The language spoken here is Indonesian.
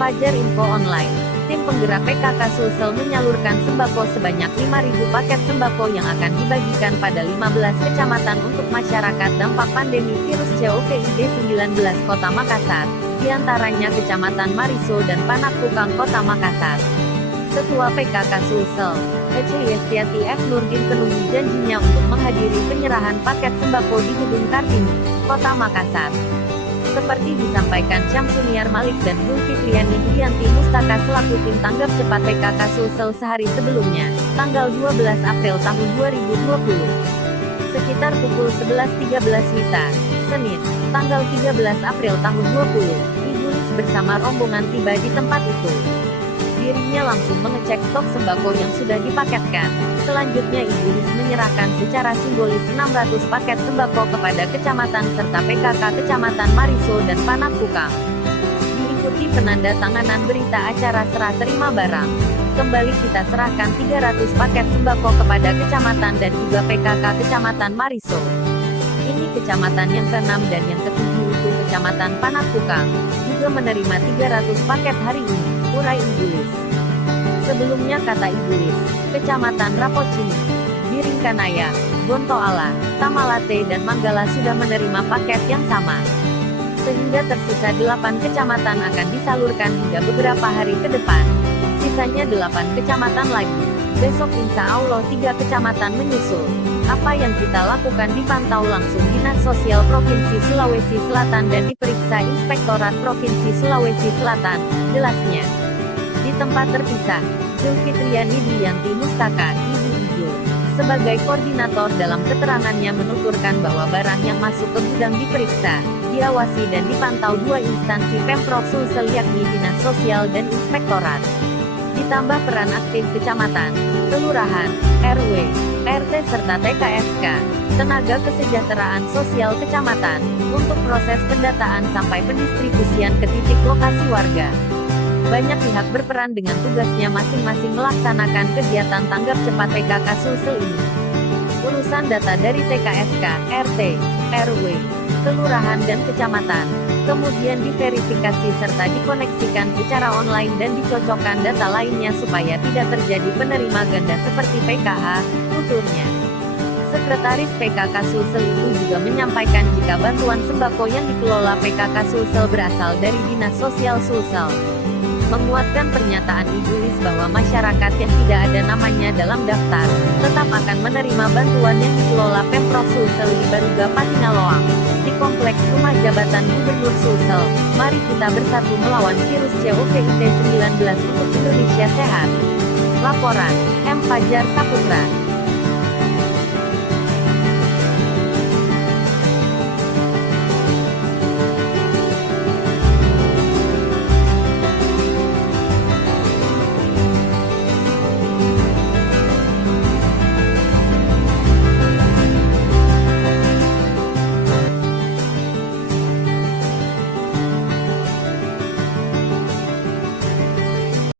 Fajar Info Online. Tim penggerak PKK Sulsel menyalurkan sembako sebanyak 5.000 paket sembako yang akan dibagikan pada 15 kecamatan untuk masyarakat dampak pandemi virus COVID-19 Kota Makassar, diantaranya Kecamatan Mariso dan Panakukang Kota Makassar. Ketua PKK Sulsel, Ece Yestiati F. Nurdin penuhi janjinya untuk menghadiri penyerahan paket sembako di Gedung Kartini, Kota Makassar. Seperti disampaikan Syamsuniar Malik dan Zulfitriani Duyanti Mustaka selaku tim tanggap cepat PKK Sulsel sehari sebelumnya, tanggal 12 April tahun 2020. Sekitar pukul 11.13 WITA, Senin, tanggal 13 April tahun 2020, Ibu Lis bersama rombongan tiba di tempat itu. Dirinya langsung mengecek stok sembako yang sudah dipaketkan. Selanjutnya Ibu Lis menyerahkan secara simbolis 600 paket sembako kepada kecamatan serta PKK Kecamatan Mariso dan Panakukang. Diikuti penandatanganan berita acara serah terima barang. Kembali kita serahkan 300 paket sembako kepada kecamatan dan juga PKK Kecamatan Mariso. Ini kecamatan yang ke-6 dan yang ke-7 itu Kecamatan Panakukang, juga menerima 300 paket hari ini, urai Ibu Lis. Sebelumnya kata Ibu Lis, Kecamatan Rapocini, Biringkanaya, Bontoala, Tamalate dan Manggala sudah menerima paket yang sama. Sehingga tersisa 8 kecamatan akan disalurkan hingga beberapa hari ke depan. Sisanya 8 kecamatan lagi. Besok insya Allah 3 kecamatan menyusul. Apa yang kita lakukan dipantau langsung Dinas Sosial Provinsi Sulawesi Selatan dan diperiksa Inspektorat Provinsi Sulawesi Selatan, jelasnya. Di tempat terpisah, Zulfitriani Duyanti Mustaka, Ibu Ijul, sebagai koordinator dalam keterangannya menuturkan bahwa barang yang masuk ke gudang diperiksa, diawasi dan dipantau 2 instansi Pemprov Sulsel yakni Dinas Sosial dan Inspektorat. Ditambah peran aktif kecamatan, kelurahan, RW, RT serta TKSK, tenaga kesejahteraan sosial kecamatan, untuk proses pendataan sampai pendistribusian ke titik lokasi warga. Banyak pihak berperan dengan tugasnya masing-masing melaksanakan kegiatan tanggap cepat PKK Sulsel ini. Urusan data dari TKSK, RT, RW, kelurahan dan kecamatan, kemudian diverifikasi serta dikoneksikan secara online dan dicocokkan data lainnya supaya tidak terjadi penerima ganda seperti PKH, tuturnya. Sekretaris PKK Sulsel itu juga menyampaikan jika bantuan sembako yang dikelola PKK Sulsel berasal dari Dinas Sosial Sulsel. Menguatkan pernyataan Ibu Lis bahwa masyarakat yang tidak ada namanya dalam daftar, tetap akan menerima bantuan yang dikelola Pemprov Sulsel di Baruga Patinaloang, di Kompleks Rumah Jabatan Gubernur Sulsel. Mari kita bersatu melawan virus COVID-19 untuk Indonesia sehat. Laporan, M. Fajar Saputra.